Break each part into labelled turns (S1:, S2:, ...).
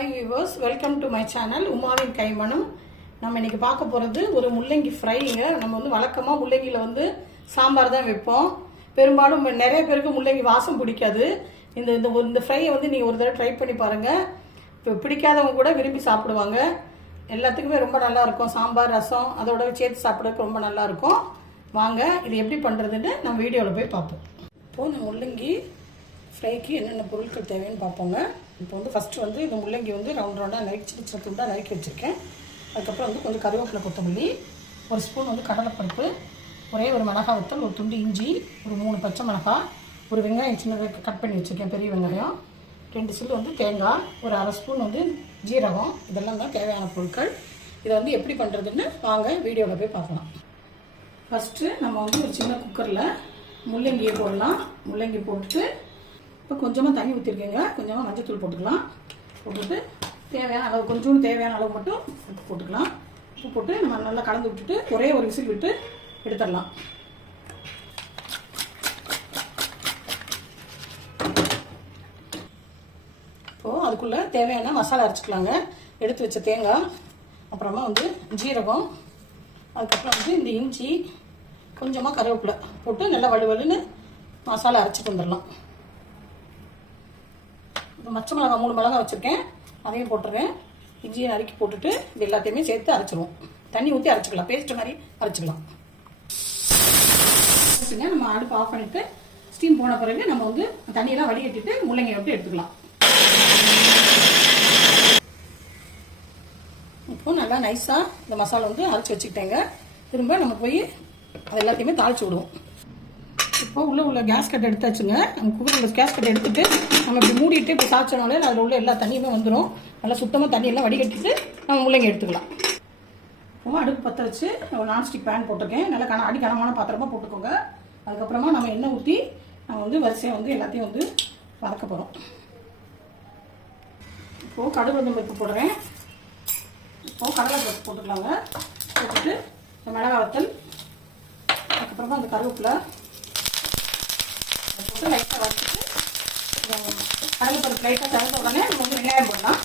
S1: Hi viewers welcome to my channel உமாவின் கைமணம் நம்ம இன்றைக்கி பார்க்க போகிறது ஒரு முள்ளங்கி ஃப்ரைங்க நம்ம வந்து வழக்கமாக முள்ளங்கியில் வந்து சாம்பார் தான் வைப்போம். பெரும்பாலும் நிறைய பேருக்கு முள்ளங்கி வாசம் பிடிக்காது. இந்த இந்த இந்த ஃப்ரையை வந்து நீங்கள் ஒரு தடவை ட்ரை பண்ணி பாருங்கள் இப்போ பிடிக்காதவங்க கூட விரும்பி சாப்பிடுவாங்க. எல்லாத்துக்குமே ரொம்ப நல்லாயிருக்கும் சாம்பார் ரசம் அதோட சேர்த்து சாப்பிட்றதுக்கு ரொம்ப நல்லாயிருக்கும் வாங்க இது எப்படி பண்ணுறதுன்னு நம்ம வீடியோவில் போய் பார்ப்போம். இப்போது இந்த முள்ளங்கி ஃப்ரைக்கு என்னென்ன பொருட்கள் தேவைன்னு பார்ப்போங்க. இப்போ வந்து ஃபஸ்ட்டு வந்து இந்த முள்ளங்கி வந்து ரவுண்ட் ரவுண்டாக நறுக்கி சின்ன சின்ன துண்டாக நறுக்கி வச்சுருக்கேன். அதுக்கப்புறம் வந்து கொஞ்சம் கருவேப்பிலை கொத்தமல்லி ஒரு ஸ்பூன் வந்து கடலைப்பருப்பு ஒரே ஒரு மிளகா வத்தல் ஒரு துண்டு இஞ்சி ஒரு மூணு பச்சை மிளகாய் ஒரு வெங்காயம் சின்னதாக கட் பண்ணி வச்சுருக்கேன் பெரிய வெங்காயம். ரெண்டு சில்லு வந்து தேங்காய் ஒரு அரை ஸ்பூன் வந்து ஜீரகம் இதெல்லாம் தான் தேவையான பொருட்கள். இதை வந்து எப்படி பண்ணுறதுன்னு வாங்க வீடியோவில் போய் பார்க்கலாம். ஃபஸ்ட்டு நம்ம வந்து ஒரு சின்ன குக்கரில் முள்ளங்கியை போடலாம். முள்ளங்கி போட்டுட்டு இப்போ கொஞ்சமாக தண்ணி ஊற்றிருக்கேங்க கொஞ்சமாக மஞ்சத்தூள் போட்டுக்கலாம். போட்டுட்டு தேவையான அளவு கொஞ்சோண்டு தேவையான அளவு மட்டும் உப்பு போட்டுக்கலாம். உப்பு போட்டு நம்ம நல்லா கலந்து விட்டுட்டு ஒரே ஒரு விசில் விட்டு எடுத்துடலாம். இப்போது அதுக்குள்ளே தேவையான மசாலா அரைச்சிக்கலாங்க. எடுத்து வச்ச தேங்காய் அப்புறமா வந்து ஜீரகம் அதுக்கப்புறம் வந்து இந்த இஞ்சி கொஞ்சமாக கருவேப்பிலை போட்டு நல்லா வலுவலுன்னு மசாலா அரைச்சிட்டு வந்துடலாம். மச்ச மிளகா மூணு மிளகா வச்சுருக்கேன். அதையும் போட்டுருவேன் இஞ்சியை நறுக்கி போட்டுட்டு இது எல்லாத்தையுமே சேர்த்து அரைச்சிருவோம். தண்ணி ஊற்றி அரைச்சிக்கலாம். பேஸ்ட் மாதிரி அரைச்சிக்கலாம். நம்ம அடுப்பு ஆஃப் பண்ணிவிட்டு ஸ்டீம் போன பிறகு நம்ம வந்து தண்ணியெல்லாம் வடிகட்டிட்டு முள்ளங்கி விட்டு எடுத்துக்கலாம். இப்போ நல்லா நைஸாக இந்த மசாலா வந்து அரைச்சி வச்சுக்கிட்டேங்க. திரும்ப நம்ம போய் அது எல்லாத்தையுமே தாளிச்சு விடுவோம். இப்போ உள்ள உள்ள கேஸ் கட் எடுத்தாச்சுங்க. நம்ம குக்கரில் உள்ள கேஸ் கட் எடுத்துட்டு நம்ம இப்படி மூடிட்டு இப்போ சாய்ச்சனாலே அதில் உள்ள எல்லா தண்ணியுமே வந்துடும் நல்லா சுத்தமாக தண்ணியெல்லாம் வடிகட்டிட்டு நம்ம முள்ளங்கி எடுத்துக்கலாம். இப்போ அடுப்பு பற்ற வச்சு நான்ஸ்டிக் பேன் போட்டிருக்கேன். நல்லா கன அடி கனமான பாத்திரமா போட்டுக்கோங்க. அதுக்கப்புறமா நம்ம எண்ணெய் ஊற்றி நம்ம வந்து வரிசையாக வந்து எல்லாத்தையும் வந்து வதக்க போகிறோம் இப்போது கடுகு உளுந்தம் பருப்பு போடுறேன். இப்போது கடலை பருப்பு போட்டுக்கலாங்க. போட்டுட்டு மிளகாய் வத்தல் அதுக்கப்புறமா அந்த கருவேப்பிலை அதை லைட்டாக வச்சுட்டு கடலை பருப்பு லைட்டாக தகுந்த உடனே நம்ம வந்து வெங்காயம் போடலாம்.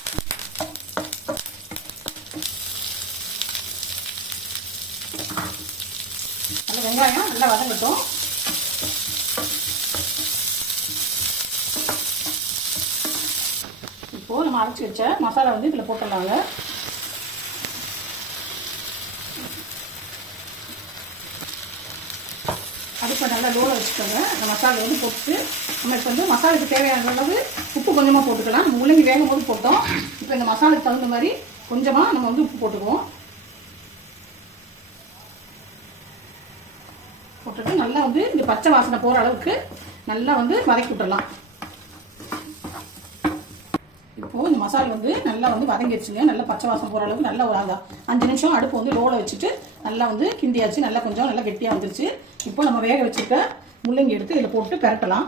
S1: அந்த வெங்காயம் நல்லா வதங்கட்டும். இப்போ நம்ம அரைச்சி வச்ச மசாலா வந்து இதில் போட்டுடலாங்க. அடுப்பை நல்லா லோவில் வச்சுக்கோங்க. அந்த மசாலா வந்து போட்டு நம்ம இப்போ வந்து மசாலுக்கு தேவையான அளவு உப்பு கொஞ்சமாக போட்டுக்கலாம். நம்ம முள்ளங்கி வேகும் போது போட்டோம். இப்போ இந்த மசாலுக்கு தகுந்த மாதிரி கொஞ்சமாக நம்ம வந்து உப்பு போட்டுக்குவோம். போட்டுட்டு நல்லா வந்து இந்த பச்சை வாசனை போகிற அளவுக்கு நல்லா வந்து வதக்கி விட்டுடலாம். இப்போது இந்த மசாலா வந்து நல்லா வந்து வதங்கிடுச்சுங்க நல்லா பச்சை வாசம் போகிற அளவுக்கு நல்லா ஒரு ஆகா அஞ்சு நிமிஷம் அடுப்பு வந்து லோவில் வச்சுட்டு நல்லா வந்து கிண்டியாச்சு. நல்லா கொஞ்சம் நல்லா கெட்டியாக வந்துருச்சு. இப்போ நம்ம வேக வச்சுருக்க முள்ளங்கி எடுத்து இதில் போட்டு பரட்டலாம்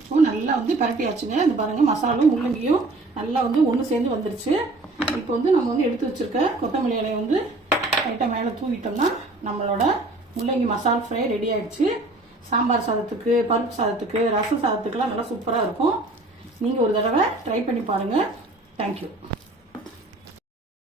S1: இப்போ நல்லா வந்து பரட்டியாச்சுங்க இந்த பாருங்க மசாலும் முள்ளங்கியும் நல்லா வந்து ஒன்று சேர்ந்து வந்துருச்சு. இப்போ வந்து நம்ம வந்து எடுத்து வச்சிருக்க கொத்தமல்லி இலையை வந்து லைட்டாக மேலே தூவிட்டோம்னா நம்மளோட முள்ளங்கி மசால் ஃப்ரை ரெடி ஆயிடுச்சு. சாம்பார் சாதத்துக்கு பருப்பு சாதத்துக்கு ரசம் சாதத்துக்குலாம் நல்லா சூப்பராக இருக்கும். நீங்கள் ஒரு தடவை ட்ரை பண்ணி பாருங்கள் தேங்க்யூ